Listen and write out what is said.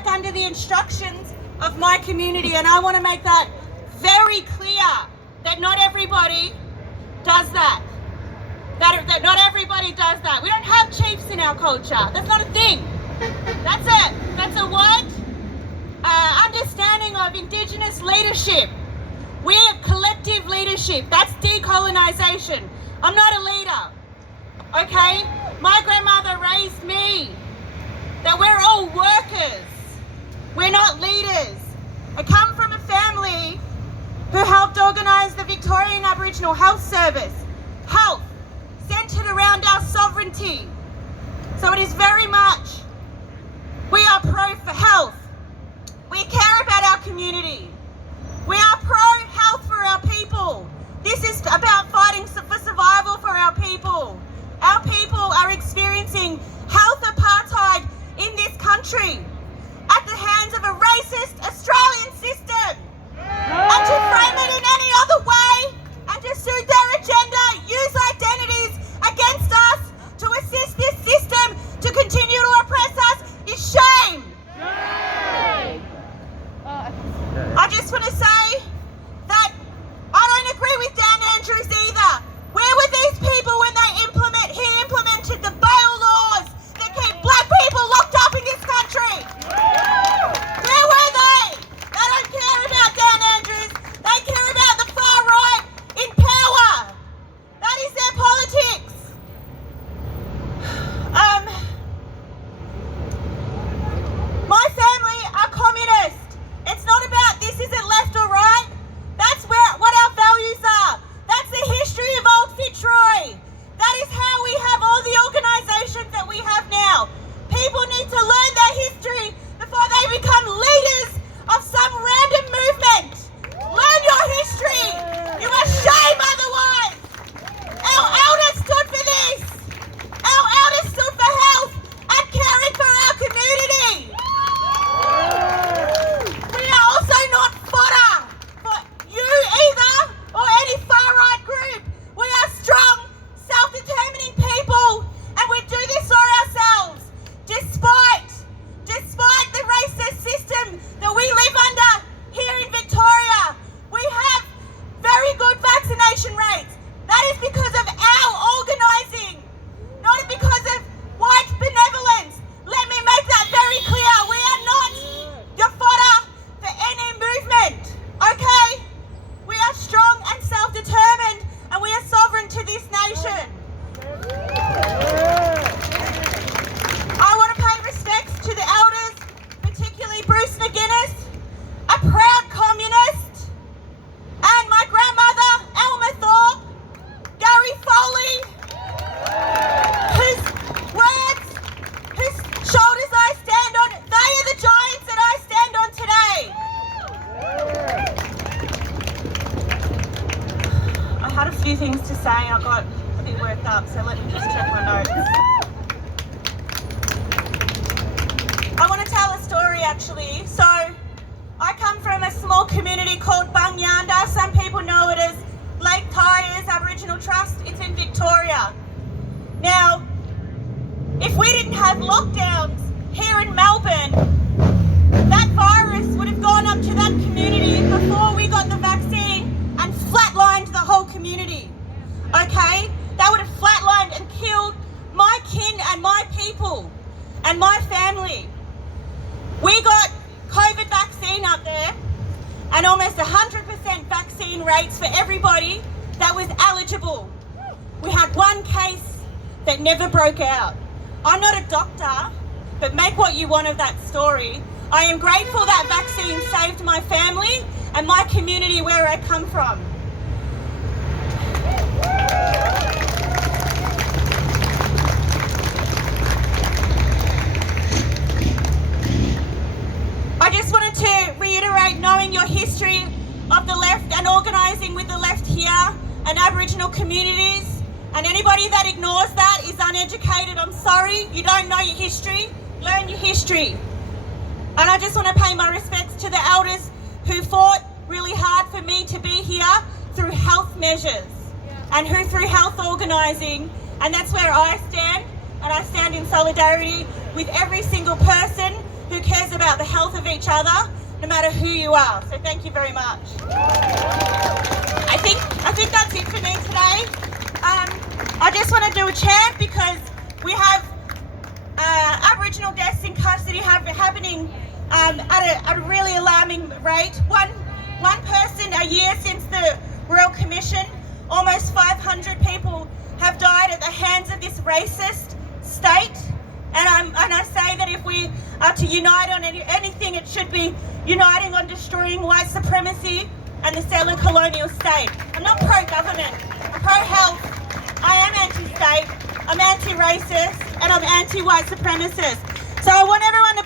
work under the instructions of my community, and I want to make that very clear that not everybody does that. That not everybody does that. We don't have chiefs in our culture. That's not a thing. That's a word. Understanding of Indigenous leadership. We have collective leadership. That's decolonisation. I'm not a leader. Okay? My grandmother raised me that we're all workers. We're not leaders. I come from a family who helped organise the Victorian Aboriginal Health Service. Health, centred around our sovereignty. So it is very much, we are pro for health. We care about our community. We are pro health for our people. This is about fighting for survival for our people. Our people are experiencing health apartheid in this country at the hands of a racist Australian system. And to frame it in any other way and to suit their agenda, use identities against us to assist this system to continue to oppress us is shame. I just want to say that I don't agree with Dan Andrews either. Where were these people when he implemented the bail laws that keep black people locked up in this country? Where were they? They don't care about Dan Andrews. They care about the far right in power. That is their politics. My family are communist. It's not about this isn't left or right. That's what our values are. That's the history of Old Fitzroy. That is how we have all the organisations that we have now. People need to learn their history before they become leaders of some random movement. Learn your history. You are shame otherwise. Our elders stood for this. Our elders stood for health and caring for our community. We are also not fodder for you either or any far-right group. We are strong, self-determining people, and we do this for ourselves. Despite the racist system that we live under here in Victoria, we have very good vaccination rates. That is because of our organising, not because of white benevolence. Let me make that very clear. We are not your fodder for any movement, okay? We are strong and self-determined, and we are sovereign to this nation. I want to pay respects to the elders, particularly Bruce McGuinness, a proud communist, and my grandmother, Elma Thorpe, Gary Foley, whose words, whose shoulders I stand on. They are the giants that I stand on today. I had a few things to say. I got a bit worked up, so let me just check my notes. I want to tell a story actually. So I come from a small community called Bungyanda. Some people know it as Lake Tyers Aboriginal Trust. It's in Victoria. Now, if we didn't have lockdowns here in Melbourne, that virus would have gone up to that community before we got the vaccine and flatlined the whole community. Okay? That would have flatlined and killed my kin and my people and my family. We got COVID vaccine up there and almost 100% vaccine rates for everybody that was eligible. We had one case that never broke out. I'm not a doctor, but make what you want of that story. I am grateful that vaccine saved my family and my community where I come from. I just wanted to reiterate, knowing your history of the left and organising with the left here and Aboriginal communities, and anybody that ignores that is uneducated. I'm sorry, you don't know your history. Learn your history. And I just want to pay my respects to the elders who fought really hard for me to be here through health measures and who through health organising, and that's where I stand, and I stand in solidarity with every single person who cares about the health health of each other, no matter who you are. So thank you very much. I think that's it for me today. I just want to do a chant because we have Aboriginal deaths in custody happening at a really alarming rate. One person a year since the Royal Commission. Almost 500 people have died at the hands of this racist state. And I say that if we are to unite on anything, it should be uniting on destroying white supremacy and the settler colonial state. I'm not pro-government, I'm pro-health. I am anti-state, I'm anti-racist, and I'm anti-white supremacist. So I want everyone to